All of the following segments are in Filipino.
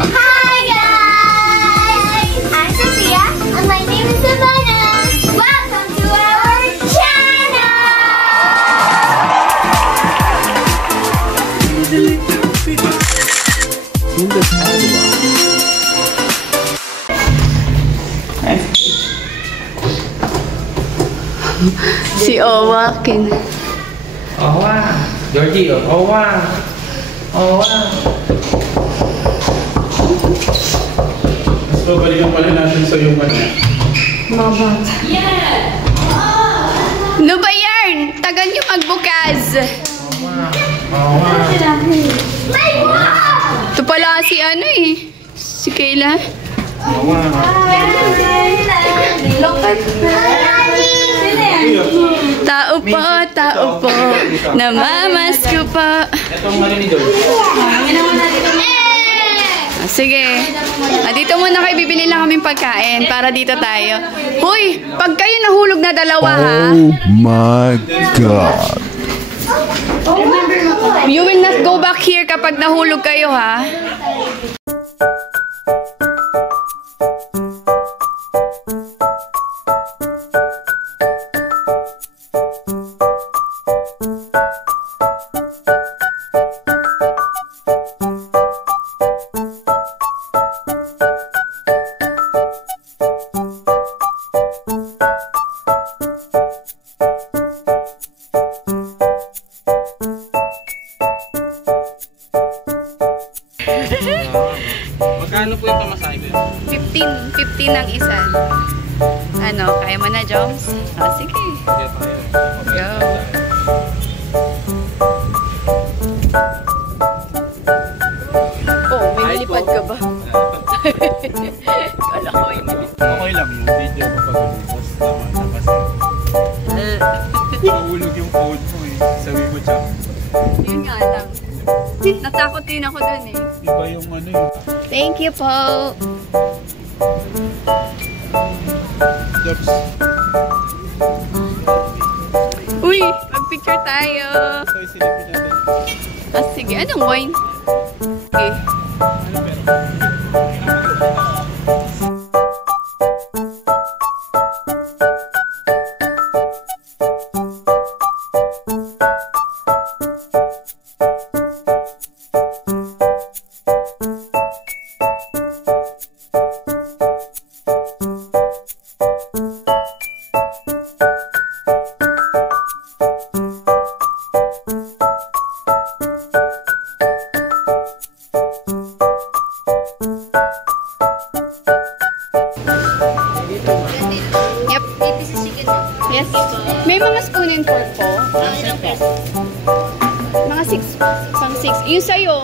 Hi guys! I'm Sophia and my name is Savannah. Welcome to our channel! Si Owakin. Owa! Georgie, Owa! Owa! Mas babalikan pala natin sa yung ano. Mabang. Yeah! No ba yan? Tagan nyo magbukas. Owa! Owa! Ito pala si ano eh. Si Kayla. Owa! Tao po. Namamasko po. Itong ano ni Georgie. Sige. Dito muna kayo, bibili lang kaming pagkain para dito tayo. Hoy, pag kayo nahulog na dalawa ha. Oh my God. You will not go back here kapag nahulog kayo ha. Magkano po yung pamasahe ko? 15 ang isa. Ano, kaya mo na, Joms? Sige. Go. Oh, may nilipad ka ba? Kala ko may nilipad. Okay lang yung video mo pag-utos. Tama na kasi. Mahulog yung phone mo eh. Sabi mo siya. Yun nga lang. Natakot din ako dun eh. Iba yung ano yun. Thank you po. Jobs. Uy, mag-picture tayo. So, isilipin natin. Sige. Anong wine? Okay. Ano meron? Yep. Yes. May mga spoon and fork po. Mga 6. Pang 6. Yung sa'yo,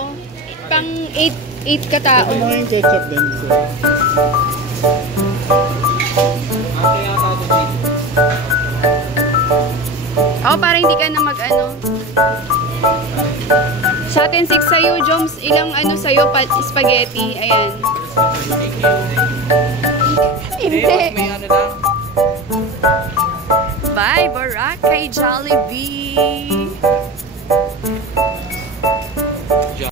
pang 8 katao. Ano yung ketchup din? Para hindi ka na mag-ano. Sa atin 6 sa'yo, Joms. Ilang ano sa'yo, spaghetti. Ayan. Hindi. May ano lang. Bye, Boracay Jollibee.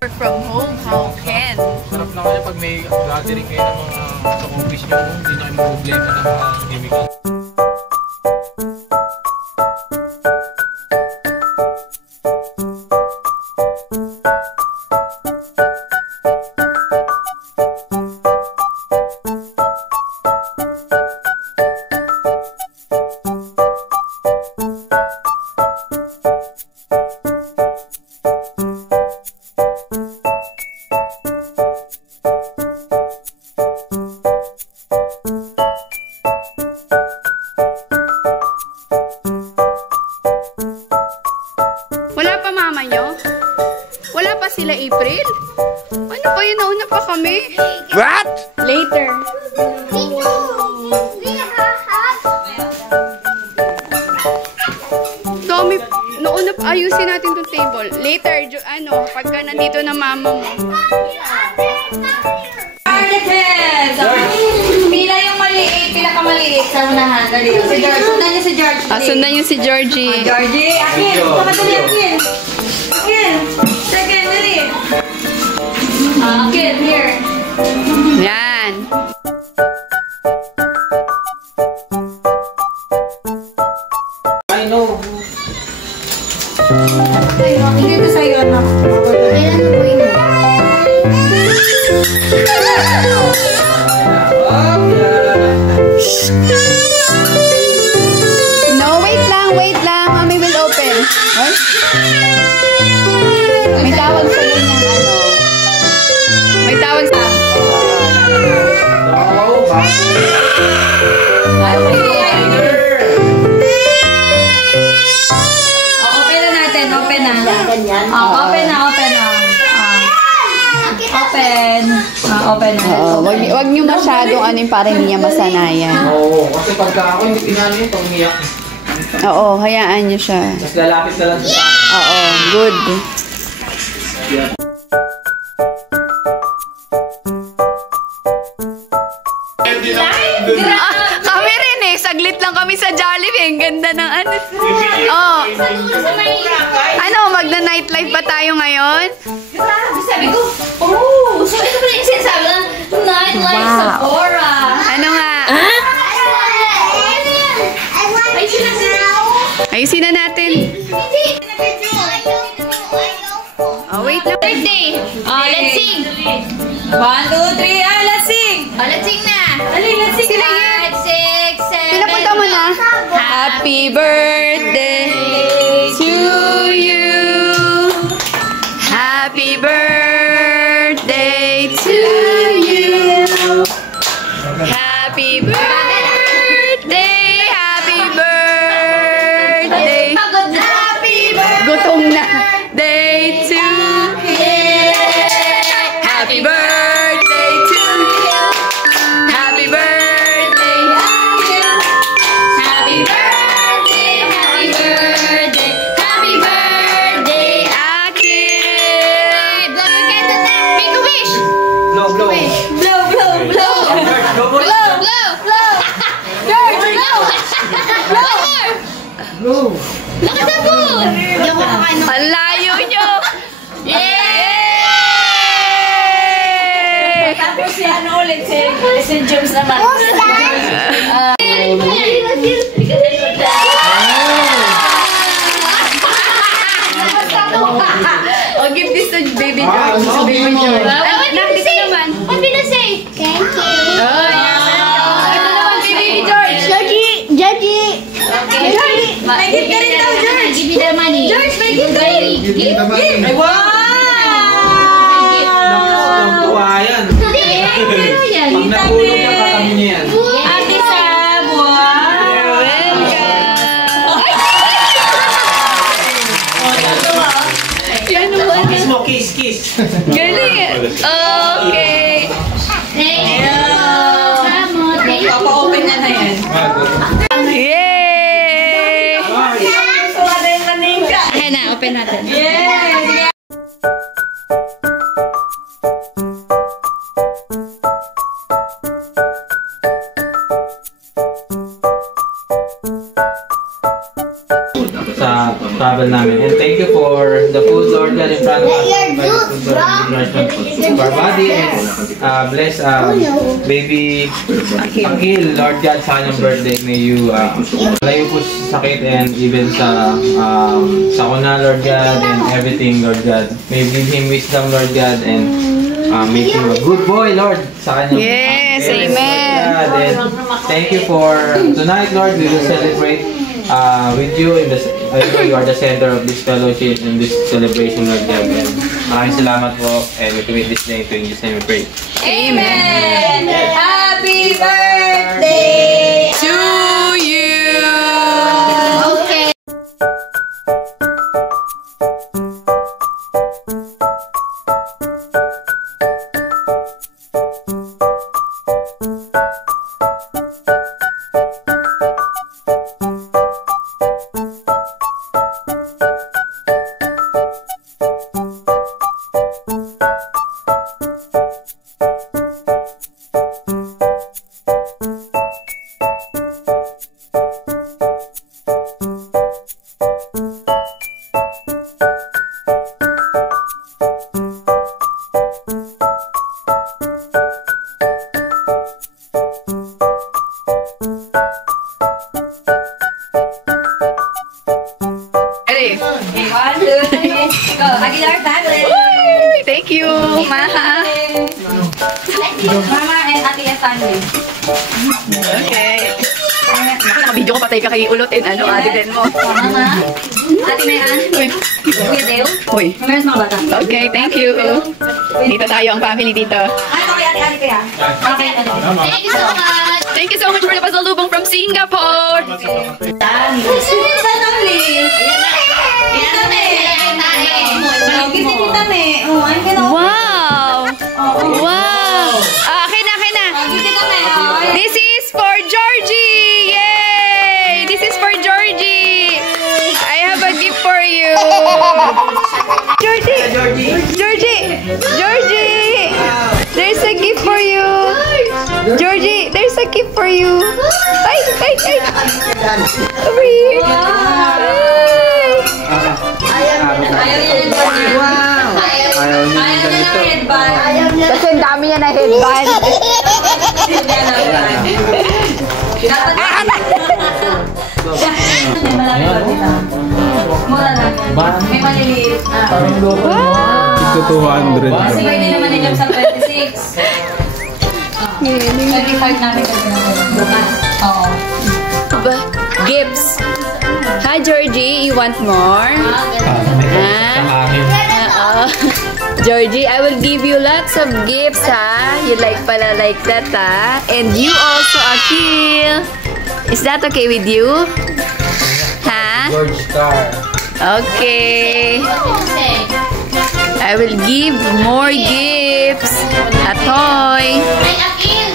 Work from home, how can? Sarap na kayo pag may gathering kayo ng mga sa office nyo. Hindi na kayo problema ng mga chemical. Wala pa mama nyo? Wala pa sila April? Ano pa yun? Nauna pa kami. What? Later. Dami. Nauna pa. Ayusin natin tong table. Later. Ano, pagka nandito na mama mo. Pila yung maliit, pinakamaliit sa unahan. Dali. Si George. Sundan niyo si George. Sundan niyo si Georgie. Georgie, akin. Pakatali, akin. Akin. Second, dali. Akin, here. No, wait lang. Mommy will open. Ay? May tawag sa ganyan, ano. May tawag sa... Open na natin, open na. Open na. Open na. Oo, wag niyo masyadong ano yung para hindi niya masanayan. Oo, kasi pagka ako hindi pinalo yun, umiyak. Oo, hayaan niyo siya. Mas lalapit na lang sa Oo, good. Kami rin eh. Saglit lang kami sa Jollibee. Ang ganda ng ano. Oh. Ano, magna-nightlife ba tayo ngayon? Grabe, sabi ko, oh, so ito pala yung sinasabi lang, nightlife sa Bora. Ano nga? Ay, Ayusin na natin. Oh, wait lang. Birthday. Let's sing. 1, 2, 3, let's sing. Let's sing na. Let's sing. 5, 6, 7. Pinapunta mo na. Happy birthday to you. Happy birthday to you. Happy birthday. Happy birthday. Pagod na. Happy birthday. Gutom na. Day to you. Happy birthday to you. Happy birthday to you. Happy birthday. Happy birthday. Happy birthday. Akil. Blow your candle na. Make a wish. blow. Blow, blow, blow. Blow, blow, blow. George, blow. Blow. Blow. Lakas na po. Ang layo nyo. Yay! Tapos si ano ulit, si James naman. Oh, give this to baby George. To baby George. What did you say? Naman. What did you say? Thank you. Oh, yeah. Ito naman kay baby George. Georgie. May gift ka rin daw, George. Give me the money. George, may gift ka rin. Gift. Ay, wow! Tuwa yan. Pag nahulog yan, kakami niya yan. Ate Sab, wow. Yan naman. Kiss mo, kiss. Galing. Okay. Thank you. Papa-open na na yan. Yay! Ayan na, open natin. Sa travel namin. And thank you for the food, Lord God, in front of us. For our body and bless baby Akil, Lord God, sa kanyang birthday. May you layo po sa sakit and even sa sakuna, Lord God, and everything, Lord God. May give him wisdom, Lord God, and make him a good boy, Lord, sa kanyang Yes, parents, amen. Lord God. And thank you for tonight, Lord. We will celebrate with you in the you are the center of this fellowship and this celebration, Lord God. And maraming salamat po and we commit this day to in Jesus' name we pray. Amen. Happy birthday To you. Okay. Ready? 1, 2, 3, go. Aguilar family. Thank you, Maha. Mama and Ate and family. Okay. Naka-video ko patay ka kay ulutin. Ano, ate din mo. Mama. Ate Mayan. Kuya Dale. Uy. Meron mga bata. Okay, thank you. Dito tayo ang family dito. Ano kay Ate kaya? Okay, Ate. Thank you so much. Thank you so much for the pasalubong from Singapore. Saan ang list? Ayan na me. Kita me. Oh, ay gano'n. Wow! Wow! Akin na, akin na. Kita me. This is for Georgie! Yay! This is for Georgie! I have a gift for you! Georgie! Georgie! Georgie! There's a gift for you! Georgie, there's a gift for you! Ay! Ay! Ay! Over here! Ayaw niya ng wow. Ayaw niya ng headband. Kasi ang dami niya na headband. Mura lang. May maliliit. Ito 200. Kasi pwede naman nila sa 26. 25 namin kasi bukas. Oo. Gifts. Hi, Georgie. You want more? Georgie, I will give you lots of gifts, ha? You like pala like that, ha? And you also, Akil. Is that okay with you? Ha? George Car. Okay. I will give more gifts. A toy. May Akil.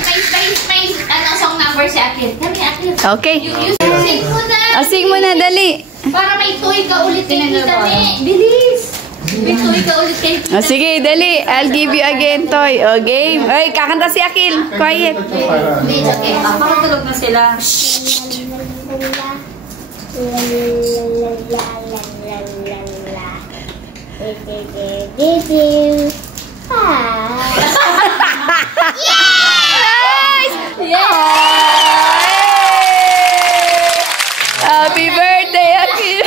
May ano, song number si Akil. Kami Akil. Okay. You sing mo na. Sing mo na, dali. Para may toy ka ulit kay Tita Me. Bilis. May toy ka ulit kay Tita Me. Sige, dali. I'll give you again toy. O, game. Ay, kakanta si Akil. Quiet. Bilis, okay. Makatulog na sila. Happy birthday, Akil.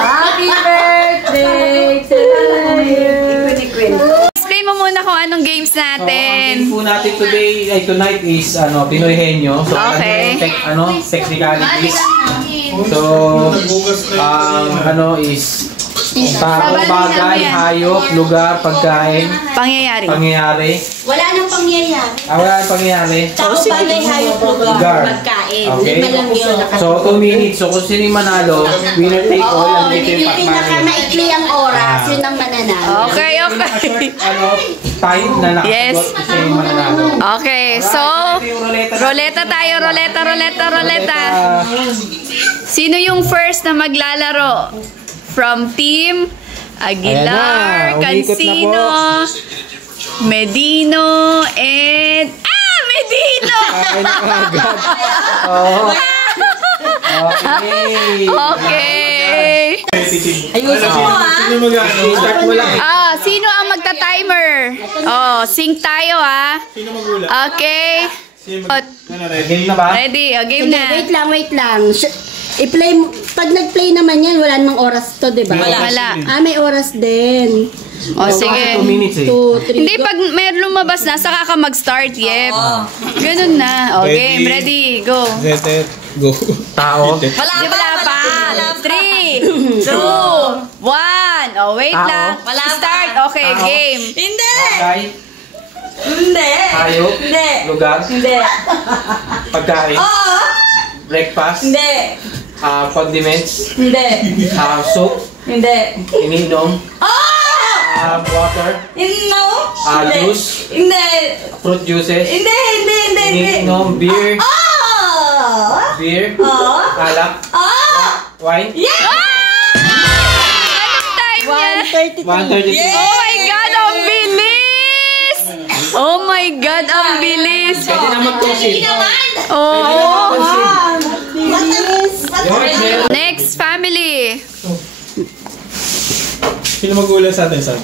Happy birthday to you. Explain mo muna kung anong games So, ang natin. game po natin tonight is Pinoy Henyo. So, Okay. technicalities. So, is tao, bagay, hayop, lugar, pagkain, Pangyayari. pangyayari. Wala nang pangyayari. Wala nang pangyayari. Tao, bagay, hayop, Lugar. pagkain. Okay. Lima lang yun. So, 2 minutes. So, kung sino yung manalo, winner take all. Ang dito yung Yung pinakamaikli ang oras, yun ang mananalo. Okay, okay. Time na nakasagot Yes. kung sino yung mananalo. Okay, so, roleta tayo. Roleta. Sino yung first na maglalaro? From Team Aguilar, Ayan na, umikot na Cansino, Medino, and... Medino! Ay, nakagad. Oh. Okay. Okay. Ayusin mo Sino mag-ano? Start mo lang. Sino ang magta-timer? Sync tayo, Sino magulat? Okay. Game na ba? Ready? Game na. Wait lang. I-play mo. Pag nag-play naman yan, wala namang oras to, di ba? Wala. May oras din. Sige. 2 minutes eh. 2, 3, Hindi, pag may lumabas na, saka ka mag-start, yep. Ganun na. Okay, ready, go. Set, go. Tao. Wala pa. 3, 2, 1. Oh, wait Tao. lang. Start. Okay, Tao. game. Hindi! Bagay, Hindi! hayop, Hindi! lugar, Hindi! pagkain, Oo! breakfast, Hindi! condiments, Hindi! soup, Hindi! iniinom, Oh! water, No! juice, Hindi! fruit juices, Hindi! iniinom, beer, Oh! Oh! alak, Oh! wine, Anong time niya? 1:32. Oh my God, ang bilis! Oh my God, ang bilis! Pwede na mag-proceed. Oh. George, Next, family. Sino magulat sa atin, Sam?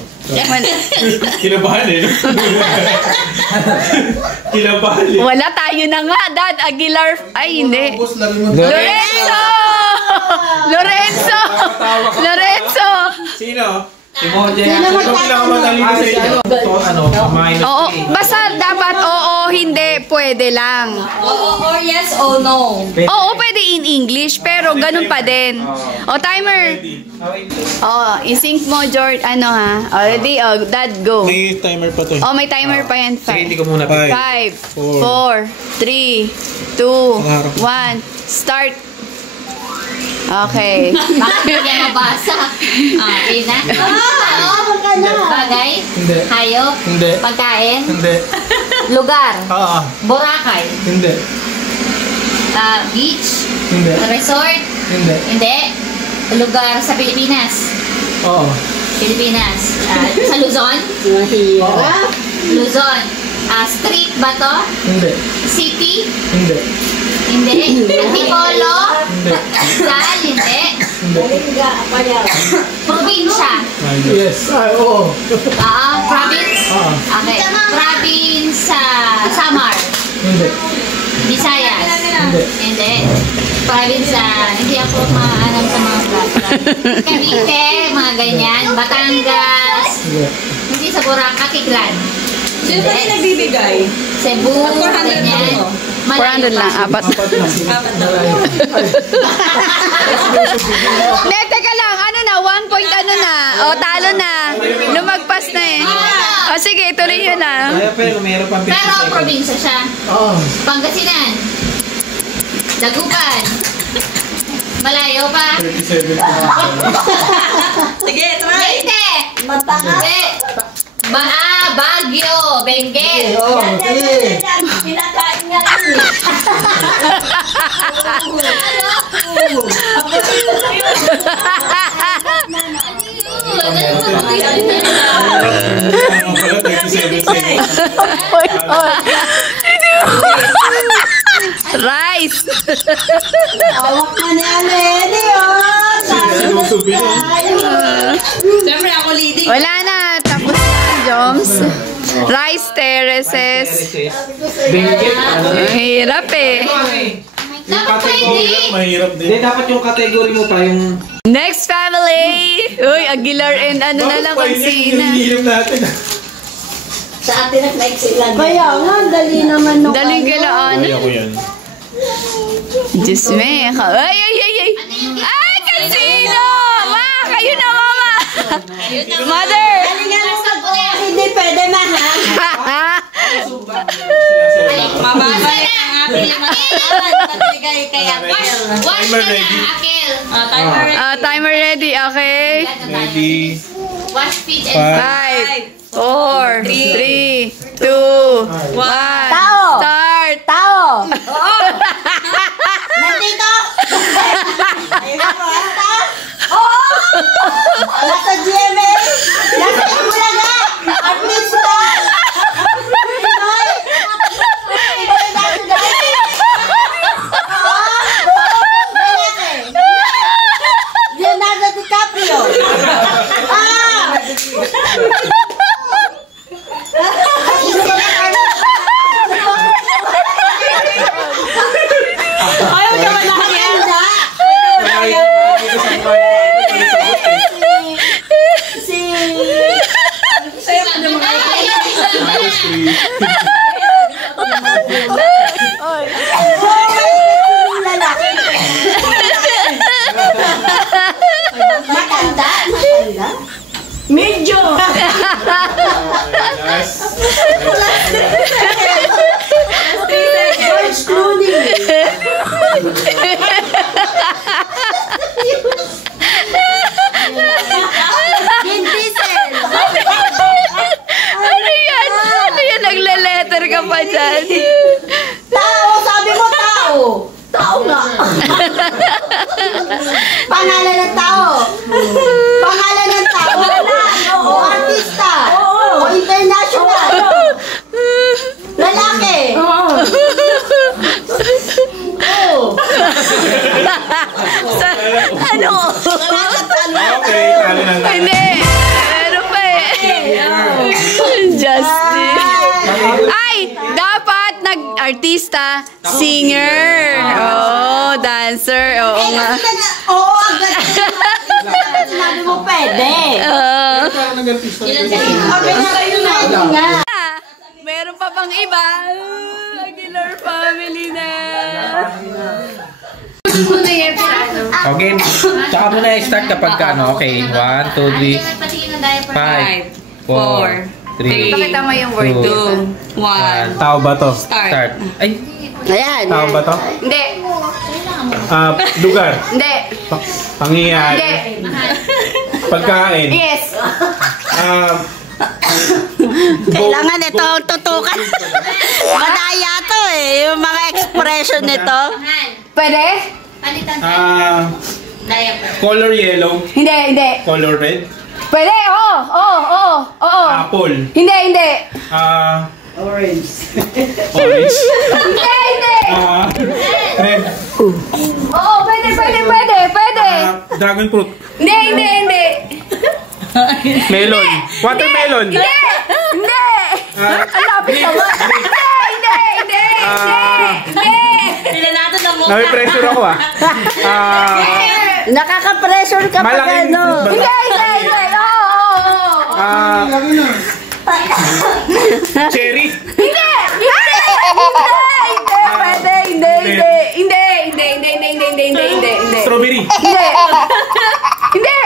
Kinabahan eh. Kinabahan eh. Wala tayo na nga, Dad. Aguilar. Ay, hindi. Lorenzo! Lorenzo! Nakatawa ka. Lorenzo! Sino? Si Moje. Sino Ito pinakamataling sa inyo. Minus Oo, 3. basta dapat oo, hindi, pwede lang. Or yes or no. Oo, pwede in English, pero ganun pa din. O, timer. Oh, i-sync mo, George. Ano ha? Already, oh, Dad, go. May timer pa to. Oh, may timer pa yan. Sige, hindi ko muna. 5, 4, 3, 2, 1, start. Okay. Bakit hindi mabasa? Okay na? Bagay? Hindi. Hayop? Hindi. Pagkain? Hindi. Lugar? Oo. Boracay? Hindi. Beach? Hindi. Resort? Hindi. Hindi. Lugar sa Pilipinas? Oo. Pilipinas. Sa Luzon? Mahirap. Luzon. Street ba to? Hindi. City? Hindi. Hindi. Antipolo? Hindi. Rizal? Hindi. Probinsya? Yes. Ay, oo. Province? Okay. Province Samar? Hindi. Visayas? Hindi. Hindi. Province hindi ako maalam sa mga province. Cavite, mga ganyan. Batangas? Hindi. Hindi sa Boracay, Tigran. Sino ba yung nagbibigay? Cebu, ganyan. 400 lang, apat. Ne, teka lang, ano na, 1 point ano na. O, talo na. Lumagpas na eh. O, sige, ituloy nyo na. Pero meron pang 50 Pero seconds. probinsya siya. Oo. Pangasinan. Dagupan. Malayo pa. 37. Sige, try. Leyte. Hindi. Baguio. Benguet. Kinakain nga rin. Rice. Awak na ni Aleni, oh. Siyempre ako leading. Wala na, tapos na, Joms. Rice terraces. Benguet, ano Ang hirap eh. Dapat pwede. Mahirap din. Hindi, dapat yung category mo pa yung... Next family. Uy, Aguilar and ano na lang kung sina. Hinihilim natin. Sa atin at naiksilan. Kaya nga, dali naman nung Daling kailaan. Kaya ko yan. Diyos me. Ay, ay, ay, ay. Ay, kasino! Ma, kayo na, mama. Mother. Hindi pwede ma, ha? Mababa ang aking mga pagbigay kay Akil. Wash ka na, Akil. Timer ready. Timer ready, okay? Ready. Wash feet and 5, 4, 3, 2, 1. Tao. Start. Tao. Nandito. Oo. Nasa GMA. Nasa Bulaga. Artista. Pinoy. Pinoy national. Leonardo DiCaprio. Ayaw ka malahan yan. Matanda. Medyo. Last. George Clooney. Vin Diesel. Ano yan? Ano yan? Nagle-letter ka pa dyan. Tao, sabi mo tao. Tao nga. Pangalan ng tao. Pangalan ng tao. O artista. O international. Lalaki. Ano? Okay, talo na lang. Hindi. Meron pa eh. Justin. Ay! Dapat nag-artista, singer. Oh, dancer. Oo nga. Oo, agad. Sinabi mo pwede. Parang nag-artista. Meron pa bang iba? Aguilar family na. Okay. Tsaka mo na i-start kapag ka, ano. Okay. 1, 2, 3, 5, 4, 3, Pakita mo yung word 2, 1. Tao ba to? start. Ay, Ayan. Tao ba to? Hindi. Lugar. Hindi. Pangyayari. Hindi. Pagkain. Yes. Kailangan ito tutukan. Madaya to eh. Yung mga expression nito. Pwede? Color yellow. Hindi. Color red. Pwede? Oo. Apple. Hindi. Orange. Hindi. Red. Oo, pwede. Dragon fruit. Hindi. Melon. Watermelon. Hindi. Ang lapit naman. Hindi. Nabi-pressure ako Nakaka-pressure ka pa Malaking ano. fruit ba? Hindi. Oo. Cherry. Hindi. Strawberry. Hindi.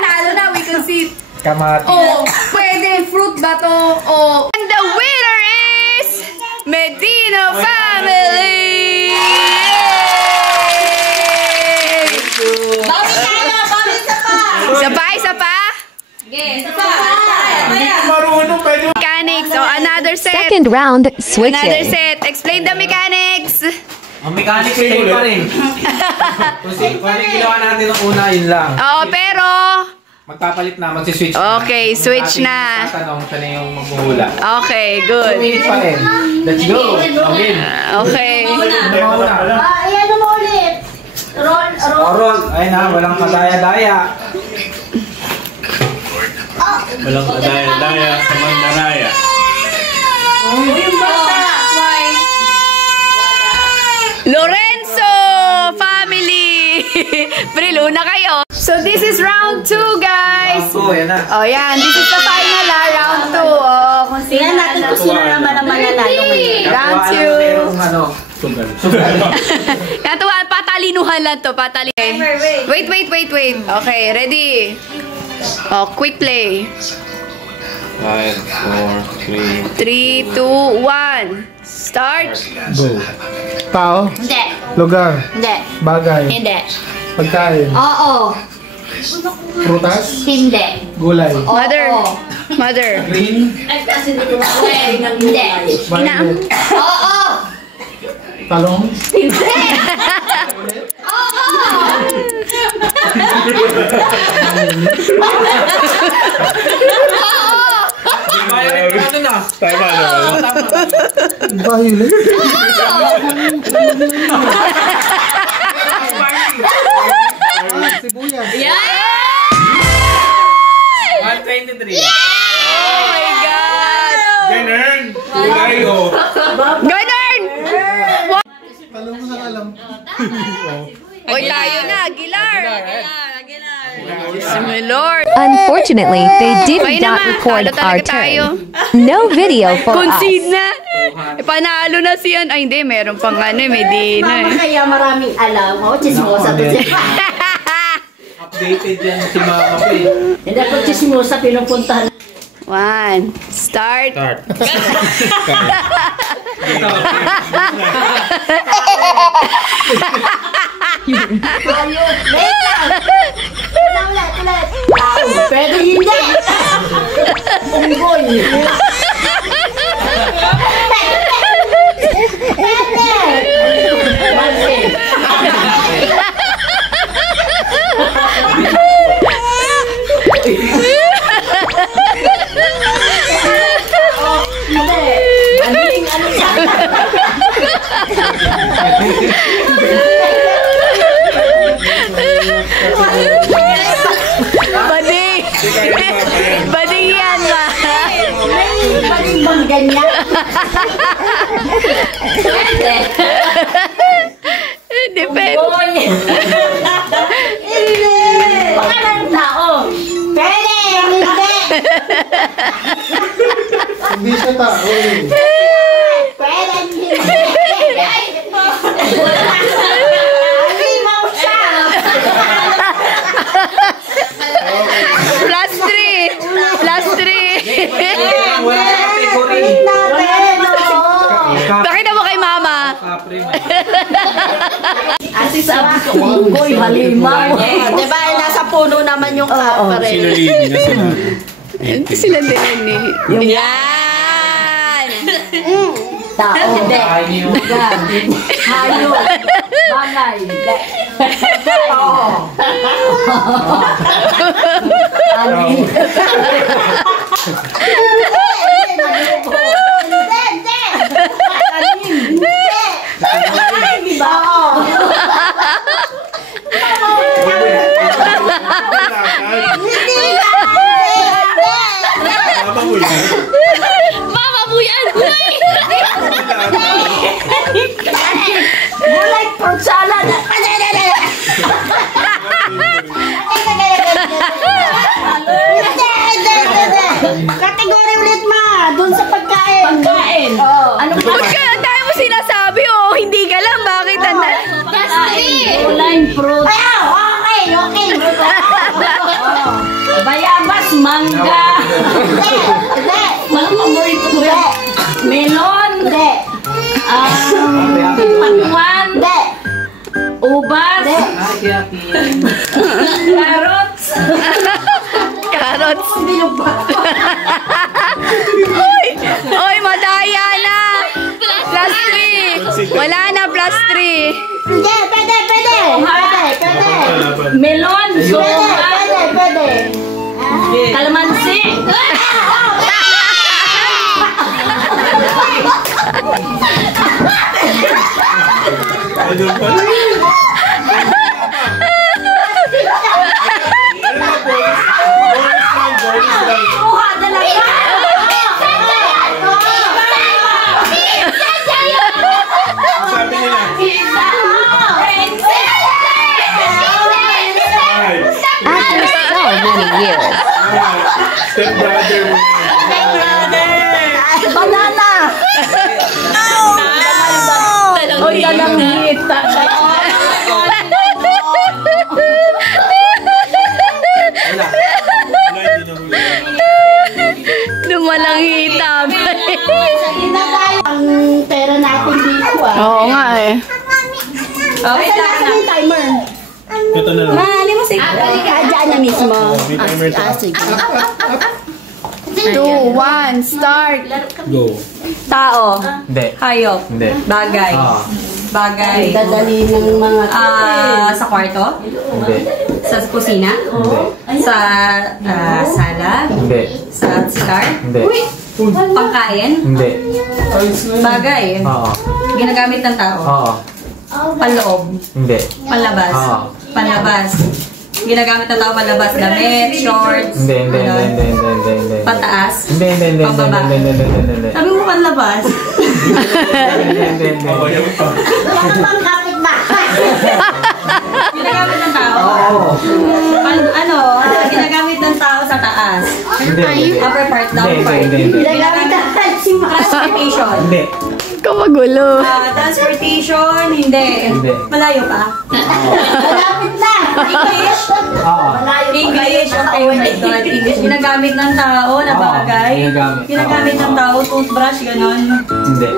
Nalo na. We can see. kamati. Oh, pwede. Fruit ba to? Oh. And the winner is Medina family. Isa pa? Marunong pwede. Mechanics. So, another set. Second round, Another switching. set. Explain the mechanics. Ang mechanics same pa rin. Kung ano yung ginawa natin nung una, yun lang. Oo, pero... Magpapalit na, magsiswitch na. Okay, switch na. Tatanong siya na yung maghuhula. Okay, 2 good. minutes pa rin. Let's go. Okay. Okay. Ayan mo ulit. Roll. Roll. Ayun na, walang kadaya-daya. Walang kadaya-daya sa mandaraya. Lorenzo family. Prilo na kayo. So this is round 2, guys. Yan na. Oh, yan. This is the final round 2. Oh, kung sino Tingnan natin kung sino naman ang mananalo ngayon. Round Merong ano. Sugal. Natuwa, patalinuhan lang to. Wait. Okay, ready? Oh, quick play. 5, 4, 3. 3, 2, 1. Start. Go. Tao. Hindi. Lugar. Hindi. Bagay. Hindi. Pagkain. Oo. Prutas. Hindi. Gulay. Mother. Green. Hindi. Violet. Oo. Talong. Ano na? Tama. Violet. Sibuyas. 123. Oh my God. Ganun. Gulay o. Ganun! Talong mo na alam. Oy, tayo na. Aguilar. My Lord. Unfortunately, they did Ay not naman, record talo our talaga tayo. turn. No video for Concede us. na. Panalo na siyan. Ay, hindi. Meron pang ano, Medina. Mama kaya maraming alam. Oh, chismosa to siya. Updated yan si Mama P. Hindi po chismosa pinupuntahan. 1. Start. Pwede hindi. Unggoy. Bading. Bading yan, ma. Bakit bang ganyan? Depende. Baka ng tao. Pwede, hindi. Hindi siya tao. Pwede, hindi. Alimaw siya. Plus 3. Plus 3. Wala category. Pakita mo kay mama. Kasi sabi ko, unggoy, halimaw. Diba, nasa puno naman yung kapare. Sino leading na sila? Ito sila din eh. Yan! Tao. Hindi. Hayop. Bagay. Oo. Mama mo yan! Gulay fruit salad. Kategory ulit ma. Doon sa pagkain. Pagkain. Ano pa? Ang dami mo sinasabi oh. Hindi ka lang. Bakit? Gulay fruit. Okay. Bayabas, mangga. Hindi. Mga paborito ko yan. Melon. Hindi. Pakwan. Hindi. Ubas. Carrots. Carrots. Binuba. Oy, madaya na. Plus 3. Wala na, plus 3. Hindi, pwede. Melon. Pwede. Kalamansi. Ano pa? Bonus lang. Kuha talaga. Sabi nila. After so many years. Step brother. Banana. Oy, dalanghit. Dumalang hitab. Ang pera natin dito Oo nga eh. Okay, yung timer. Ito na lang. Mali mo sige. Dyan na mismo. May timer to. Sige. 2, 1, start. Go. Tao. Hindi. Hayop. Hindi. Bagay. Bagay. Dadali ng mga Sa kwarto? Hindi. Sa kusina? Hindi. Sa sala? Hindi. Sa star? Hindi. Pangkain? Hindi. Bagay. Oo. Ginagamit ng tao? Oo. Panloob? Hindi. Panlabas? Oo. Panlabas? Ginagamit ng tao panlabas? Damit? Shorts? Hindi. Pataas? Hindi. Pababa? Sabi mo panlabas? Hindi. Wala pang kapitbahay. Ginagamit ng tao? Oo. Ginagamit ng tao sa taas? Hindi. Upper part, down part? Hindi. Ginagamit na si Transportation? Hindi. Kamagulo. Transportation? Hindi. Hindi. Malayo pa? Malapit na. English? Oo. English? Okay, oh my God. English. Ginagamit ng tao na bagay? Ginagamit. Ginagamit ng tao, toothbrush, gano'n. Hindi.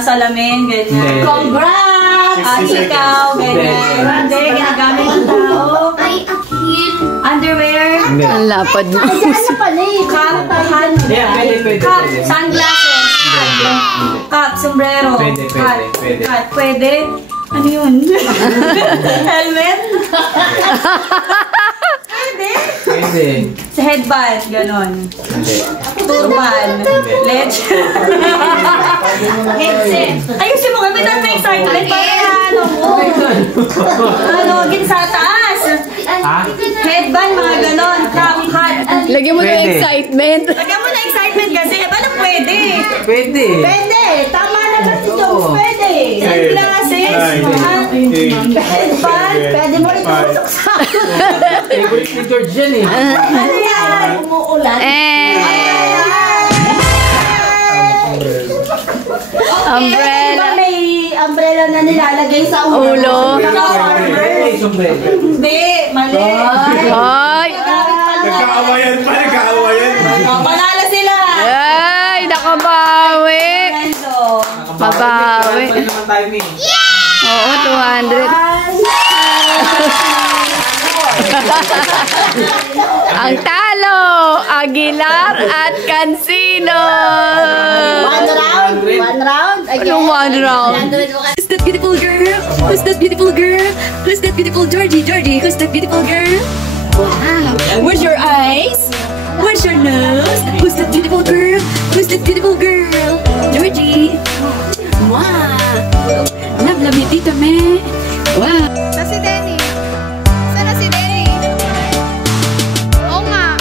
Salamin, ganyan. Hindi. Congrats! Ikaw, ganyan. Hindi, ginagamit ng tao. Underwear? Hindi. Ang lapad mo. Ano pala eh? Cap, Pwede. Cap, sunglasses. Cap, sombrero. Pwede. Hat, pwede. Ano yun? Helmet? Pwede. Sa headband, ganon. Hindi. Turban. Ledge. Headset. Ayusin mo nga, may dami excitement. Para gin sa taas. Ha? Headband, mga ganon. Cap, hat. Lagyan mo ng Pwede. excitement. Lagyan mo na excitement kasi. Paano pwede? Pwede. Pwede. Tama na kasi Jones. Pwede. Sunglasses. Pwede mo itusok sa akin. Favorite ni George yan eh. Ano yan? Umuulan. Umbrella. May umbrella na nilalagay sa Ulo. Hindi, mali. Ay! Nagkaawayan pa, nagkaawayan. Panalo sila. Ay! Nakabawi! Mabawi. Pwede naman tayo ni. Oo, 200. Ang talo, Aguilar at Cancino. One round. Anong one round? Who's that beautiful girl? Who's that beautiful girl? Who's that beautiful Georgie? Georgie, who's that beautiful girl? Wow. Where's your eyes? Where's your nose? Who's that beautiful girl? Who's that beautiful girl? Georgie. Wow. Love you, Tita May. Wow. Saan si Denny? Saan na si Denny? Oo nga.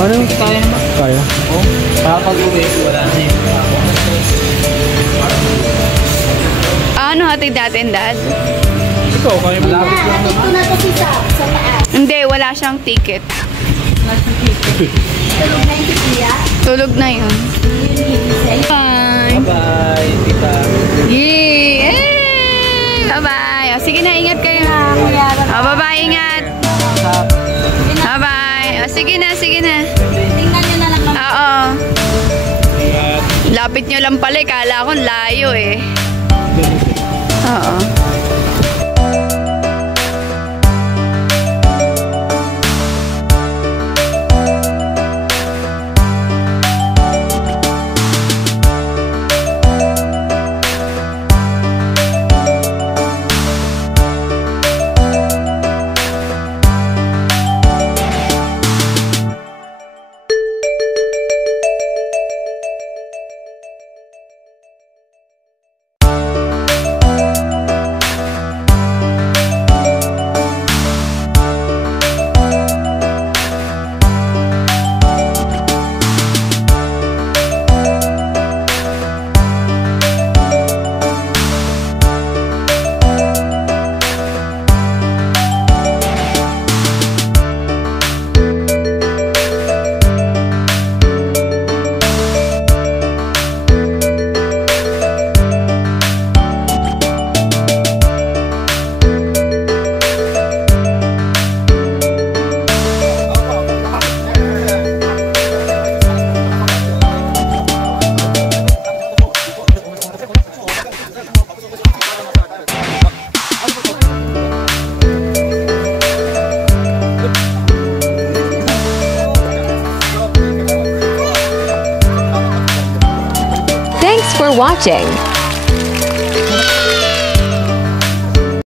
Ano? Kaya naman. Kaya? Oo. Pag-uwi, wala na yun. Ano hatid natin, Dad? Ikaw, kaya mo. Malapit lang naman. Ito na to si sa taas. Hindi, wala siyang ticket. Tulog na yung tikiya. Tulog na yun. Bye! Bye, tita. Yay! Hey! Bye-bye! O, sige na, ingat kayo. O, bye-bye, ingat. Bye-bye. O, sige na, sige na. Tingnan nyo na lang kami. Oo. Lapit nyo lang pala, kala ko layo eh. Oo. Thanks for watching.